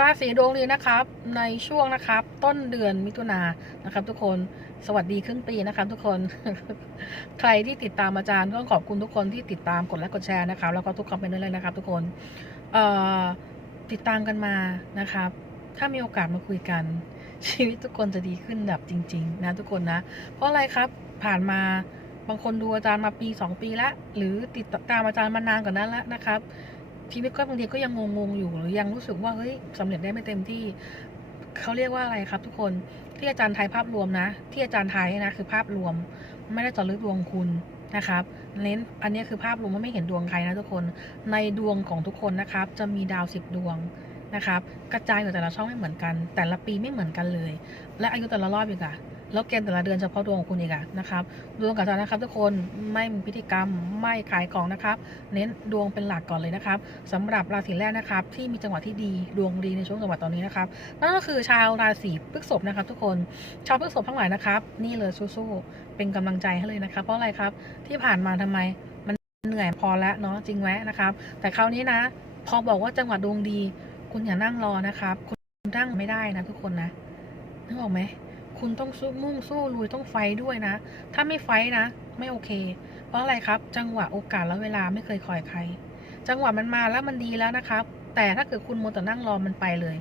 ราศีดวงดีนะครับ ในช่วงนะครับ ต้นเดือนมิถุนายนนะครับ ทุกคนสวัสดีครึ่งปีนะครับ ทุกคน ใครที่ติดตามอาจารย์ก็ขอบคุณทุกคนที่ติดตามกดไลค์กดแชร์นะครับ แล้วก็ทุกคอมเมนต์เลยนะครับ ทุกคนเอ่อติดตามกันมานะครับ ถ้ามีโอกาสมาคุยกัน ชีวิตทุกคนจะดีขึ้นแบบจริง ๆ นะทุกคนนะ เพราะอะไรครับผ่านมาบางคนดูอาจารย์มาปีสองปีแล้วหรือติดตามอาจารย์มานานกว่านั้นแล้วนะครับ ชีวิตก็บางทีก็ยังงงๆอยู่หรือยังรู้สึกว่าเฮ้ยสำเร็จได้ไม่เต็มที่เขาเรียกว่าอะไรครับ ทุกคนที่อาจารย์ไทยภาพรวมนะ ที่อาจารย์ไทยนะคือภาพรวม ไม่ได้จาะลึกดวงคุณนะครับเน้นอันนี้คือภาพรวมว่าไม่เห็นดวงใครนะทุกคนในดวงของทุกคนนะครับ จะมีดาวสิบดวงนะครับ กระจายอยู่แต่ละช่องไม่เหมือนกัน แต่ละปีไม่เหมือนกันเลย และอายุแต่ละรอบอีกอะ แล้วเกณฑ์แต่ละเดือนเฉพาะดวงของคุณอีกอะนะครับดวงกับอาจานะครับทุกคนไม่มีพิธีกรรมไม่ขายของนะครับ เน้นดวงเป็นหลักก่อนเลยนะครับสำหรับราศีแรกนะครับ ที่มีจังหวะที่ดีดวงดีในช่วงจังหวะตอนนี้นะครับนั่นก็คือชาวราศีพฤษภนะครับ ทุกคนชาวพฤษภทั้งหลายนะครับ นี่เลยสู้ๆเป็นกำลังใจให้เลยนะครับ เพราะอะไรครับที่ผ่านมาทำไมมันเหนื่อยพอแล้วเนาะจริงไหมนะครับ แต่คราวนี้นะ พอบอกว่าจังหวะดวงดี คุณอย่านั่งรอนะครับ คุณนั่งไม่ได้นะทุกคนนะนึกออกไหม คุณต้องสู้มุ่งสู้ลุยต้องไฟด้วยนะ ถ้าไม่ไฟนะ ไม่โอเค เพราะอะไรครับ จังหวะโอกาสและเวลาไม่เคยคอยใคร จังหวะมันมาแล้วมันดีแล้วนะครับ แต่ถ้าเกิดคุณมัวแต่นั่งรอมันไปเลย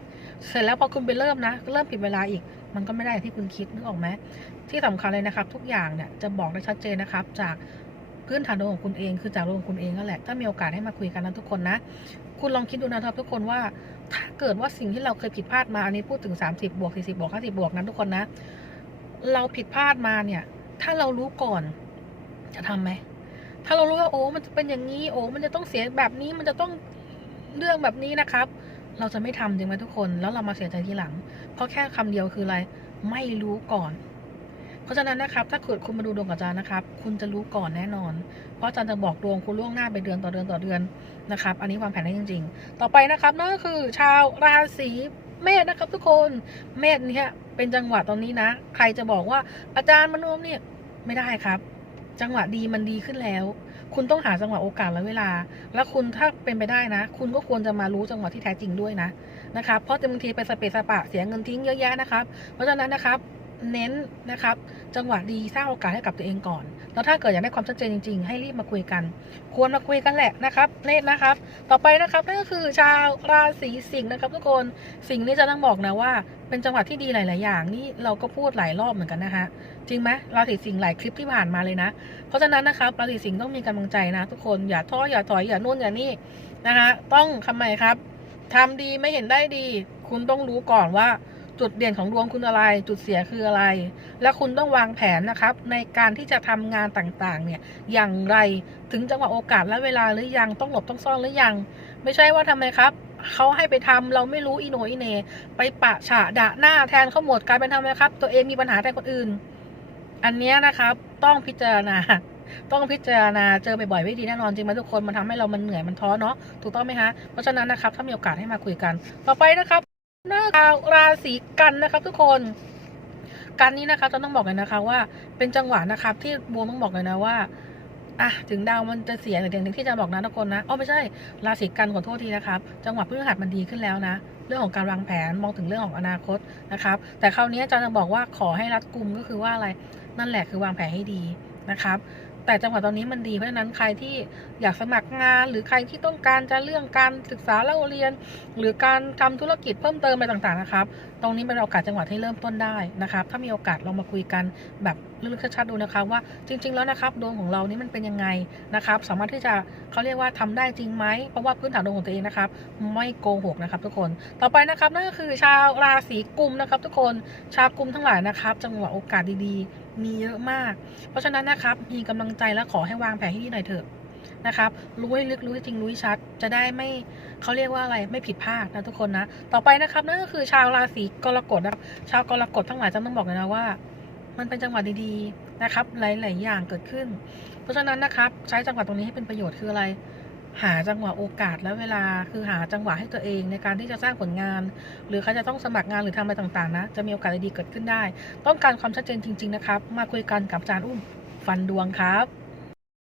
เสร็จแล้วพอคุณไปเริ่มนะ เริ่มผิดเวลาอีก มันก็ไม่ได้อย่างที่คุณคิดนึกออกไหมที่สำคัญเลยนะครับ ทุกอย่างเนี่ยจะบอกได้ชัดเจนนะครับ จาก พื้นฐานดวงของคุณเองคือจากดวงของคุณเองนั่นแหละถ้ามีโอกาสให้มาคุยกันนะทุกคนนะ คุณลองคิดดูนะครับทุกคนว่าถ้าเกิดว่าสิ่งที่เราเคยผิดพลาดมาอันนี้พูดถึง 30บวก40บวก50บวกนะทุกคนนะ เราผิดพลาดมาเนี่ย ถ้าเรารู้ก่อนจะทำไหมถ้าเรารู้ว่าโอ้มันจะเป็นอย่างนี้ โอ้มันจะต้องเสียแบบนี้มันจะต้องเรื่องแบบนี้นะครับ เราจะไม่ทำจริงไหมทุกคน แล้วเรามาเสียใจทีหลัง เพราะแค่คำเดียวคืออะไร ไม่รู้ก่อน ราะฉะนั้นนะครับ ถ้าเกิดคุณมาดูดวงกับอาจารย์นะครับ คุณจะรู้ก่อนแน่นอน เพราะอาจารย์จะบอกดวงคุณล่วงหน้าไปเดือนต่อเดือนต่อเดือนนะครับ อันนี้วางแผนได้จริง ๆ ต่อไปนะครับนั่นก็คือชาวราศีเมษนะครับ ทุกคนเมษเนี่ยเป็นจังหวะตอนนี้นะ ใครจะบอกว่าอาจารย์มโนมเนี่ยไม่ได้ครับ จังหวะดีมันดีขึ้นแล้ว คุณต้องหาจังหวะโอกาสและเวลา แล้วคุณถ้าเป็นไปได้นะ คุณก็ควรจะมารู้จังหวะที่แท้จริงด้วยนะนะครับเพราะบางทีไปสเปซสปะเสียเงินทิ้งเยอะแยะนะครับ เพราะฉะนั้นนะครับ เน้นนะครับ จังหวะดีสร้างโอกาสให้กับตัวเองก่อน แล้วถ้าเกิดอยากได้ความชัดเจนจริงๆ ให้รีบมาคุยกัน ควรมาคุยกันแหละนะครับเลขนะครับ ต่อไปนะครับนั่นก็คือชาวราศีสิงห์นะครับทุกคนสิงห์นี่จะต้องบอกนะว่า เป็นจังหวะที่ดีหลาย ๆ อย่างนี่เราก็พูดหลายรอบเหมือนกันนะคะจริงไหมราศีสิงห์หลายคลิปที่ผ่านมาเลยนะ เพราะฉะนั้นนะครับราศีสิงห์ต้องมีกำลังใจนะ ทุกคนอย่าท้ออย่าถอยอย่านู่นอย่านี่นะคะต้องทำไมครับทำดีไม่เห็นได้ดี คุณต้องรู้ก่อนว่า จุดเด่นของดวงคุณอะไร จุดเสียคืออะไร และคุณต้องวางแผนนะครับ ในการที่จะทำงานต่างๆ เนี่ยอย่างไรถึงจังหวะโอกาสและเวลาหรือยังต้องหลบต้องซ่อนหรือยัง ไม่ใช่ว่าทำไมครับเขาให้ไปทำเราไม่รู้อีโนอีเน ไปปะฉะดะหน้าแทนเขาหมดกลายเป็นทำไมครับ ตัวเองมีปัญหาแทนคนอื่น อันนี้นะครับต้องพิจารณาต้องพิจารณาเจอบ่อยๆไม่ดีแน่นอนจริงไหมทุกคนมันทำให้เรามันเหนื่อยมันท้อเนาะถูกต้องไหมคะเพราะฉะนั้นนะครับถ้ามีโอกาสให้มาคุยกัน ต่อไปนะครับ หน้าราศีกันนะครับทุกคนกันนี้นะครับจะต้องบอกเลยนะคะว่าเป็นจังหวะนะครับที่บัวต้องบอกเลยนะว่าอะถึงดาวมันจะเสียหรือถึงที่จะบอกนะทุกคนนะอ๋อไม่ใช่ราศีกันขอโทษทีนะครับจังหวะพฤหัสมันดีขึ้นแล้วนะ เรื่องของการวางแผนมองถึงเรื่องของอนาคตนะครับ แต่คราวนี้อาจารย์จะบอกว่าขอให้รัดกุมก็คือว่าอะไรนั่นแหละคือวางแผนให้ดีนะครับ แต่จังหวะตอนนี้มันดีเพราะฉะนั้นใครที่อยากสมัครงาน หรือใครที่ต้องการจะเรื่องการศึกษาเล่าเรียน หรือการทำธุรกิจเพิ่มเติมอะไรต่างๆนะครับ ตรงนี้เป็นโอกาสจังหวะที่เริ่มต้นได้นะครับ ถ้ามีโอกาสลองมาคุยกันแบบ ลึกๆชัดๆดูนะคะว่าจริง ๆ แล้วนะครับดวงของเรานี่มันเป็นยังไงนะครับ สามารถที่จะเขาเรียกว่าทำได้จริงไหมเพราะว่าพื้นฐานดวงของตัวเองนะครับ ไม่โกหกนะครับ ทุกคนต่อไปนะครับนั่นก็คือชาวราศีกุมนะครับ ทุกคนชาวกุมทั้งหลายนะครับจังหวะโอกาสดีๆ มีเยอะมาก เพราะฉะนั้นนะครับมีกำลังใจและขอให้วางแผนให้ดีหน่อยเถอะนะครับรู้ให้ลึกรู้ให้จริงรู้ให้ชัด จะได้ไม่เขาเรียกว่าอะไรไม่ผิดพลาดนะทุกคนนะ ต่อไปนะครับนั่นก็คือชาวราศีกรกฎนะครับชาวกรกฎทั้งหลายจะต้องบอกเลยนะว่า มันเป็นจังหวะดีๆนะครับ หลาย ๆ อย่างเกิดขึ้น เพราะฉะนั้นนะครับ ใช้จังหวะตรงนี้ให้เป็นประโยชน์คืออะไร หาจังหวะโอกาสและเวลาคือหาจังหวะให้ตัวเองในการที่จะสร้างผลงาน หรือเขาจะต้องสมัครงานหรือทำอะไรต่างๆนะจะมีโอกาสดีๆเกิดขึ้นได้ ต้องการความชัดเจนจริง ๆ นะครับ มาคุยกันกับอาจารย์อุ้มฟันดวงครับ